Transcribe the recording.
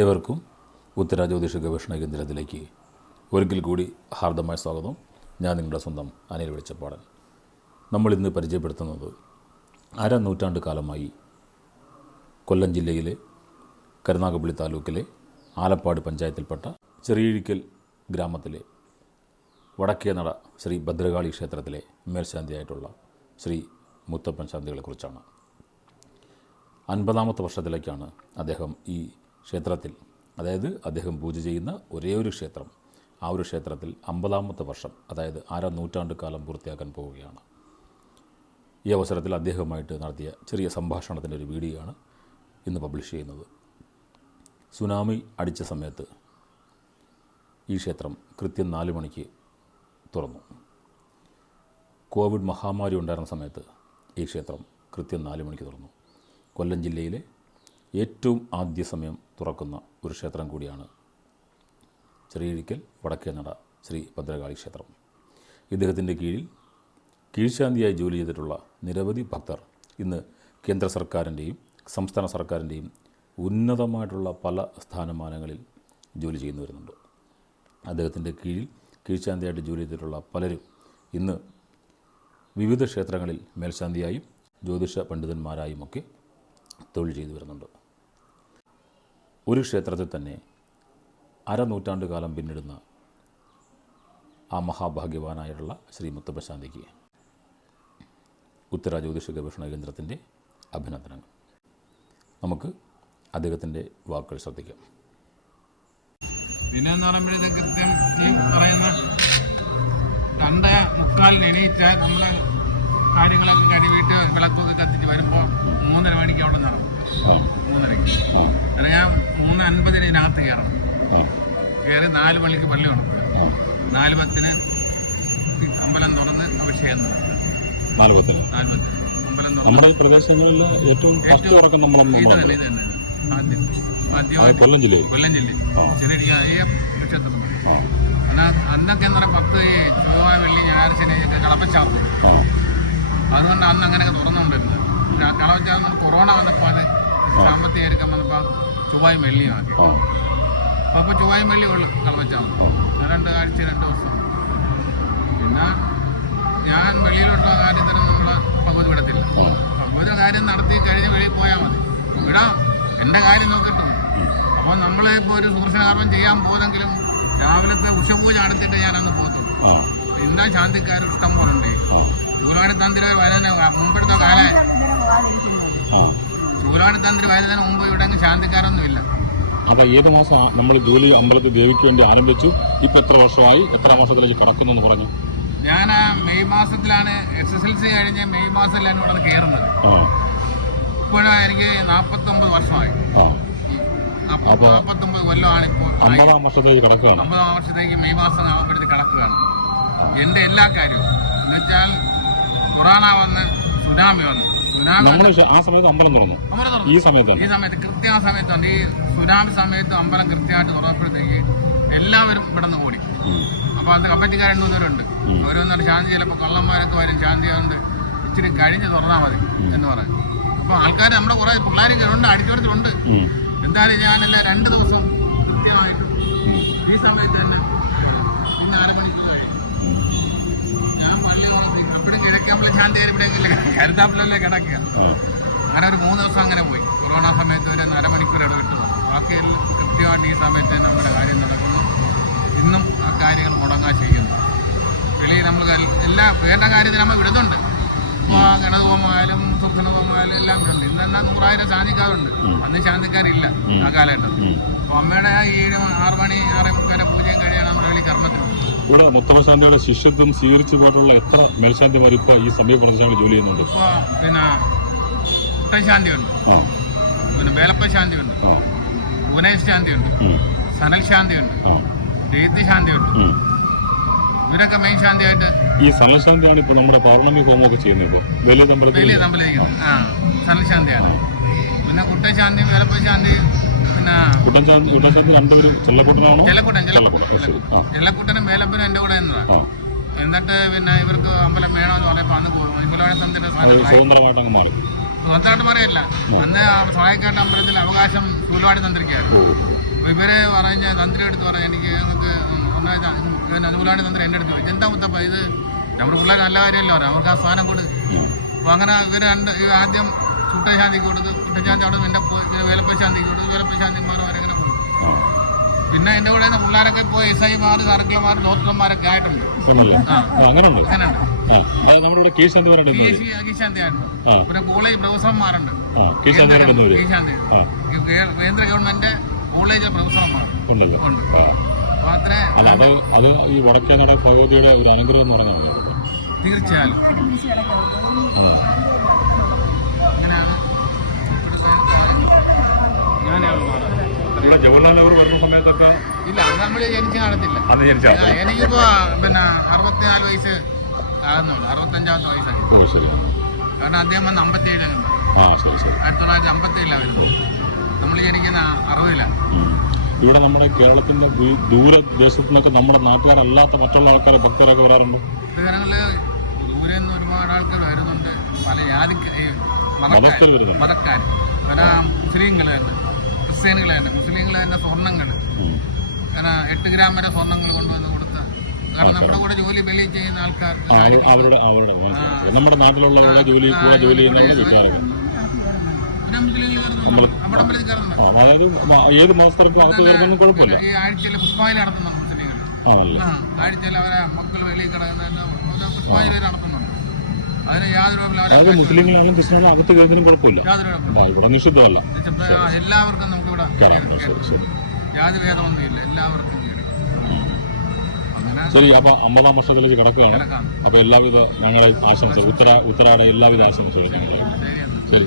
ഏവർക്കും ഉത്തര ജ്യോതിഷ ഗവേഷണ കേന്ദ്രത്തിലേക്ക് ഒരിക്കൽ കൂടി ഹാർദമായ സ്വാഗതം. ഞാൻ നിങ്ങളുടെ സ്വന്തം അനിൽ വെളിച്ചപ്പാടൻ. നമ്മളിന്ന് പരിചയപ്പെടുത്തുന്നത് അര നൂറ്റാണ്ട് കാലമായി കൊല്ലം ജില്ലയിലെ കരുനാഗപ്പള്ളി താലൂക്കിലെ ആലപ്പാട് പഞ്ചായത്തിൽപ്പെട്ട ചെറിയിഴിക്കൽ ഗ്രാമത്തിലെ വടക്കേനട ശ്രീ ഭദ്രകാളി ക്ഷേത്രത്തിലെ മേൽശാന്തിയായിട്ടുള്ള ശ്രീ മുത്തപ്പൻ ശാന്തികളെക്കുറിച്ചാണ്. അൻപതാമത്തെ വർഷത്തിലേക്കാണ് അദ്ദേഹം ഈ ക്ഷേത്രത്തിൽ. അതായത് അദ്ദേഹം പൂജ ചെയ്യുന്ന ഒരേ ഒരു ക്ഷേത്രം. ആ ഒരു ക്ഷേത്രത്തിൽ അമ്പതാമത്തെ വർഷം അതായത് അര നൂറ്റാണ്ട് കാലം പൂർത്തിയാക്കാൻ പോവുകയാണ്. ഈ അവസരത്തിൽ അദ്ദേഹവുമായിട്ട് നടത്തിയ ചെറിയ സംഭാഷണത്തിന്റെ ഒരു വീഡിയോ ആണ് ഇന്ന് പബ്ലിഷ് ചെയ്യുന്നത്. സുനാമി അടിച്ച സമയത്ത് ഈ ക്ഷേത്രം കൃത്യം നാല് മണിക്ക് തുറന്നു. കോവിഡ് മഹാമാരി ഉണ്ടായിരുന്ന സമയത്ത് ഈ ക്ഷേത്രം കൃത്യം നാല് മണിക്ക് തുറന്നു. കൊല്ലം ജില്ലയിലെ ഏറ്റവും ആദ്യ സമയം തുറക്കുന്ന ഒരു ക്ഷേത്രം കൂടിയാണ് ചെറിയഴിക്കൽ വടക്കേ നട ശ്രീ ഭദ്രകാളി ക്ഷേത്രം. ഇദ്ദേഹത്തിന്റെ കീഴിൽ കീഴ്ശാന്തിയായി ജോലി ചെയ്തിട്ടുള്ള നിരവധി ഭക്തർ ഇന്ന് കേന്ദ്ര സർക്കാരിന്റെയും സംസ്ഥാന സർക്കാരിന്റെയും ഉന്നതമായിട്ടുള്ള പല സ്ഥാനമാനങ്ങളിൽ ജോലി ചെയ്യുന്നു വരുന്നുണ്ട്. അദ്ദേഹത്തിന്റെ കീഴിൽ കീഴ്ശാന്തിയായിട്ട് ജോലി ചെയ്തിട്ടുള്ള പലരും ഇന്ന് വിവിധ ക്ഷേത്രങ്ങളിൽ മേൽശാന്തിയായും ജ്യോതിഷ പണ്ഡിതന്മാരായുമൊക്കെ തൊഴിൽ ചെയ്തു വരുന്നുണ്ട്. ഒരു ക്ഷേത്രത്തിൽ തന്നെ അരനൂറ്റാണ്ട് കാലം പിന്നിടുന്ന ആ മഹാഭാഗ്യവാനായിട്ടുള്ള ശ്രീ മുത്തപ്പശാന്തിക്ക് ഉത്തര ജ്യോതിഷ ഗവേഷണ കേന്ദ്രത്തിന്റെ അഭിനന്ദനങ്ങൾ. നമുക്ക് അദ്ദേഹത്തിന്റെ വാക്കുകൾ ശ്രദ്ധിക്കാം. പിന്നെ പറയുമ്പോഴത്തേക്ക് കൃത്യം ഈ പറയുന്ന രണ്ട് മുക്കാലിന് എണീറ്റാൽ നമ്മൾ കാര്യങ്ങളൊക്കെ കരുവിയിട്ട് വിളക്കൊക്കെ കത്തിച്ച് വരുമ്പോൾ മൂന്നര മണിക്ക് അവിടെ നിന്ന് ഇറങ്ങും മൂന്നരയ്ക്ക് അല്ല ഞാൻ മൂന്ന് അൻപതിന് ഇതിനകത്ത് കയറണം. കയറി നാല് മണിക്ക് പള്ളി വേണം നാല് പത്തിന് അമ്പലം തുറന്ന് അഭിഷേകം നാല് പത്തിന്. നാല് പത്തിന്. അമ്പലം തുറന്ന്. നമ്മുടെ പ്രദേശങ്ങളിൽ ഏറ്റവും ഫസ്റ്റ് തുറക്കം നമ്മൾ ഇത് തന്നെ ഇത് തന്നെ. ആദ്യം. ആദ്യമായിട്ട് കൊല്ലം ജില്ലയിൽ. കൊല്ലം ജില്ലയിൽ ചെറിയ നക്ഷത്രം അന്നൊക്കെ എന്ന് പറഞ്ഞാൽ പത്ത് ചൊവ്വാ വെള്ളി ഞായറാഴ്ച ശനിയൊക്കെ കളപ്പച്ചാർന്നു അതുകൊണ്ട് അന്ന് അങ്ങനെയൊക്കെ തുറന്നുകൊണ്ടിരുന്നത് കളവച്ചാൽ കൊറോണ വന്നപ്പോൾ അത് സാമ്പത്തിക വന്നപ്പോൾ ചൊവ്വായും വെള്ളിയും ആക്കി. അപ്പോൾ ചൊവ്വായും വെള്ളി ഉള്ളു കളവച്ചാൽ രണ്ട് ആഴ്ച രണ്ട് ദിവസം. പിന്നെ ഞാൻ വെളിയിലോട്ടുള്ള കാര്യത്തിന് നമ്മൾ പകുതി വിടത്തില്ല. പകുതി കാര്യം നടത്തി കഴിഞ്ഞ് വെളിയിൽ പോയാൽ മതി. വിടാം എന്റെ കാര്യം നോക്കിട്ട് അപ്പോൾ നമ്മളെ ഇപ്പോൾ ഒരു സൂക്ഷ്മകർമ്മം ചെയ്യാൻ പോകുന്നെങ്കിലും രാവിലത്തെ ഉഷപൂജ നടത്തിയിട്ട് അന്ന് പോകത്തുള്ളൂ. ഇന്നാ ശാന്തിക്കാർ ഇഷ്ടം പോലെ ഉണ്ട് ചൂലാണി തന്ത്രി വരുന്ന മുമ്പെടുത്ത കാല ആ. ചൂലാണി തന്ത്രി വരുന്നതിന് മുമ്പ് ഇവിടെ ശാന്തിക്കാരൊന്നുമില്ല. അപ്പൊ ഏത് മാസം നമ്മൾ ജോലി അമ്പലത്തിൽ ദേവിക്ക് വേണ്ടി ആരംഭിച്ചു? ഇപ്പൊ എത്ര വർഷമായി? എത്ര മാസത്തിലേക്ക് കടക്കുന്നു എന്ന് പറഞ്ഞു. ഞാൻ മെയ് മാസത്തിലാണ് എസ് എസ് എൽ സി കഴിഞ്ഞ് മെയ് മാസത്തിലാണ് ഇവിടെ കയറുന്നത്. ഇപ്പോഴായിരിക്കും ഇപ്പോഴും എനിക്ക് നാൽപ്പത്തൊമ്പത് വർഷമായി. ആ. അപ്പോൾ നാൽപ്പത്തൊമ്പത് കൊല്ലമാണ് ഇപ്പോൾ. അമ്പതാം വർഷത്തേക്ക് കിടക്കുകയാണ്. അമ്പതാം വർഷത്തേക്ക് മെയ് മാസം ആകുമ്പോഴത്തേക്ക് കടക്കുകയാണ്. എന്റെ എല്ലാ കാര്യവും. എന്നുവെച്ചാൽ കൊറോണ വന്ന് സുനാമി വന്നു. സുനാമി നമ്മൾ ആ സമയത്ത് അമ്പലം തുറന്നു. ഈ സമയത്താണ് ഈ സമയത്ത് കൃത്യ ആ സമയത്തുണ്ട്. ഈ സുനാമി സമയത്ത് അമ്പലം കൃത്യമായിട്ട് തുറന്നപ്പോഴത്തേക്ക് എല്ലാവരും ഇവിടെ നിന്ന് ഓടി അപ്പൊ അത് കപ്പറ്റിക്കാരൻ പേരുണ്ട്. ഓരോന്നൊരു ശാന്തി ചിലപ്പോൾ കള്ളന്മാരൊക്കെ വരും. ശാന്തി അതുകൊണ്ട് ഇച്ചിരി കഴിഞ്ഞ് തുറന്നാൽ മതി എന്ന് പറയും അപ്പൊ ആൾക്കാർ നമ്മുടെ കുറെ പിള്ളേരൊക്കെ ഉണ്ട് അടിച്ചുവരത്തിലുണ്ട് ഉം. എന്തായാലും ഞാനെല്ലാം രണ്ട് ദിവസം ഞാൻ പള്ളി നമ്മൾ കരുതാപ്പിലല്ലേ കിടക്കുക. അങ്ങനെ ഒരു മൂന്ന് ദിവസം അങ്ങനെ പോയി. കൊറോണ സമയത്ത് ഒരു അരമണിക്കൂർ ഇടവിട്ടു ബാക്കി എല്ലാം കൃത്യമായിട്ട് ഈ സമയത്ത് തന്നെ നമ്മുടെ കാര്യം നടക്കുന്നു. ഇന്നും ആ കാര്യങ്ങൾ മുടങ്ങാൻ ചെയ്യുന്നു. വെളിയിൽ നമ്മൾ എല്ലാ വേണ്ട കാര്യത്തിൽ നമ്മൾ വിടുന്നുണ്ട്. ഇപ്പോൾ ഗണതോമായാലും എല്ലാം വിടുന്നുണ്ട് ഇന്ന് തന്നെ നൂറായിരം ശാന്തിക്കാരുണ്ട്. അന്ന് ശാന്തിക്കാരില്ല ആ കാലഘട്ടത്തിൽ. അപ്പൊ അപ്പോൾ അമ്മയുടെ ആ ഏഴ് ആറ് മണി ആറ് മുക്കാലെ പൂജയും കഴിയാണ് നമ്മുടെ വെളി കർമ്മത്തിൽ ഇവിടെ മുത്തമശാന്തിയുടെ ശിഷ്യത്വം സ്വീകരിച്ചു പോയിട്ടുള്ള എത്ര മേൽശാന്തിമാർ ഇപ്പൊ ഈ സമീപ പ്രദേശങ്ങളിൽ ജോലി ചെയ്യുന്നുണ്ട്? പിന്നെ പിന്നെ വേലപ്പ ശാന്തിയുണ്ട്. സനൽ ശാന്തിയുണ്ട്. ശാന്തിയുണ്ട്. ഇവരൊക്കെ മെയിൻ ശാന്തിയായിട്ട് ഈ സനൽശാന്തിയാണ് ഇപ്പൊ നമ്മുടെ പൗർണമി ഹോമൊക്കെ ചെയ്യുന്നത്. വലിയ തമ്പലത്തിൽ വലിയ തമ്പലത്തിൽ സനൽ ശാന്തിയാണ്. പിന്നെ കുട്ടശാന്തി വേലപ്പ ശാന്തി കുട്ടൻശാന്തി രണ്ടുപേരും ചെല്ലക്കുട്ടനാണോ? ചെല്ലക്കുട്ടനും വേലപ്പനും എന്റെ കൂടെ എന്നതാണ് എന്നിട്ട് പിന്നെ ഇവർക്ക് അമ്പലം വേണമെന്ന് പറഞ്ഞപ്പോൾ അന്ന് സ്വതന്ത്രമായിട്ട് അങ്ങ് മാറി. സ്വന്തമായിട്ട് പറയല്ല അന്ന് സഹായിക്കാട്ട് അമ്പലത്തിൽ അവകാശം ചൂലുവാടി തന്ത്രിക്കായിരുന്നു ഓ. അപ്പൊ ഇവർ പറഞ്ഞ തന്ത്രി എടുത്ത് പറഞ്ഞു എനിക്ക് നിങ്ങൾക്ക് നൂലാടി തന്ത്രി എന്റെ അടുത്ത് എന്താ മുത്തപ്പ? ഇത് നമ്മുടെ പിള്ളേർ നല്ല കാര്യമല്ലോ അവർക്ക് ആ സ്ഥാനം കൊടുക്കും. ഉം. അപ്പൊ അങ്ങനെ ഇവർ രണ്ട് ആദ്യം ചുട്ടശാന്തിക്ക് കൊടുത്ത് ചുട്ടശാന്തി അവിടെ എന്റെ വേലപ്പശാന്തി കൊടുത്ത് വേലപ്പശാന്തി മാറി അവരെങ്ങനെ പോകും. പിന്നെ എന്റെ കൂടെ പിള്ളേരൊക്കെ പോയി എസ് ഐമാർ സർക്കിൾമാർ ഡോക്ടർമാരൊക്കെ ആയിട്ടുണ്ട്. അങ്ങനെയുണ്ട്? നമ്മുടെ ഇവിടെ ആയിട്ടുണ്ട്. പിന്നെ കോളേജ് പ്രൊഫസർമാരുണ്ട്. കേന്ദ്ര ഗവൺമെന്റ് കോളേജ് പ്രൊഫസർമാർ. ഉണ്ടല്ലോ? അല്ല അത് അത് ഈ വടക്കേനട ഭഗവതിയുടെ ഒരു അനുഗ്രഹം എന്ന് പറഞ്ഞാൽ. തീർച്ചയായും. ഇവിടെ ജവഹർലാൽ നെഹ്റു വരുന്ന സമയത്തൊക്കെ ഇല്ല അത് നമ്മൾ ജനിച്ച് നടത്തില്ല അന്ന് ജനിച്ച? ആ, എനിക്കിപ്പോ പിന്നെ അറുപത്തിനാല് വയസ്സ് ആകുന്നുള്ളൂ. അറുപത്തഞ്ചാമത്തെ വയസ്സായി. ഓ ശരി. കാരണം അദ്ദേഹം വന്ന് അമ്പത്തേഴ് ആ ശരി ശരി. ആയിരത്തി തൊള്ളായിരത്തി അമ്പത്തേഴിലാണ് വരുന്നത്. നമ്മൾ ജനിക്കുന്ന അറുപതിലാണ് ഉം. ഇവിടെ നമ്മുടെ കേരളത്തിന്റെ ദൂ- ദൂരദേശത്തു നിന്നൊക്കെ നമ്മുടെ നാട്ടുകാരല്ലാത്ത മറ്റുള്ള ആൾക്കാർ ഭക്തരൊക്കെ വരാറുണ്ട്? ജനങ്ങൾ ദൂരെ നിന്ന് ഒരുപാട് ആൾക്കാർ വരുന്നുണ്ട്. പല ജാതി ഈ മതസ്ഥർ വരുന്നുണ്ട്. മതക്കാർ പിന്നെ മുസ്ലിങ്ങൾ ക്രിസ്ത്യാനികൾ തന്നെ മുസ്ലിങ്ങൾ തന്നെ സ്വർണങ്ങൾ കാരണം എട്ട് ഗ്രാം വരെ സ്വർണങ്ങൾ കൊണ്ടുവന്ന് കൊടുത്ത്. കാരണം നമ്മുടെ കൂടെ ജോലി വെളി ചെയ്യുന്ന ആൾക്കാർക്ക് അവരുടെ അവരുടെ മനസ്സിലായി. നമ്മുടെ നാട്ടിലുള്ളവരുടെ ജോലി കൂടെ ജോലി ചെയ്യുന്നവരുടെ അതായത് ഏത് മതസ്ഥർക്കും അകത്ത് കയറുന്നൊന്നും കുഴപ്പമില്ല. ഈ ആഴ്ചയിൽ പുഷ്പാഞ്ജലി നടത്തുന്നുണ്ട് മുസ്ലിങ്ങൾ ആണല്ലേ? ആഴ്ചയിൽ അവരെ മക്കൾ വെളിയിൽ കിടക്കുന്ന പുഷ്പാഞ്ജലി നടത്തുന്നുണ്ട് അതിന് യാതൊരു കുഴപ്പമില്ല. അവരെ അതായത് മുസ്ലിങ്ങളാണെങ്കിലും ക്രിസ്ത്യനാണെങ്കിലും അകത്ത് കയറുന്നതിനും കുഴപ്പമില്ല. ഇവിടെ നിഷിദ്ധമല്ല. എല്ലാവർക്കും നമുക്ക് ഇവിടെ എല്ലാവർക്കും ശരി അപ്പൊ അമ്പതാം വർഷത്തിലേക്ക് കിടക്കുകയാണ്. കിടക്കാം. അപ്പൊ എല്ലാവിധ ഞങ്ങളുടെ ആശംസ ഉത്തര ഉത്തരാടെ എല്ലാവിധ ആശംസകളും ഞങ്ങളെ. ശരി. ശരി.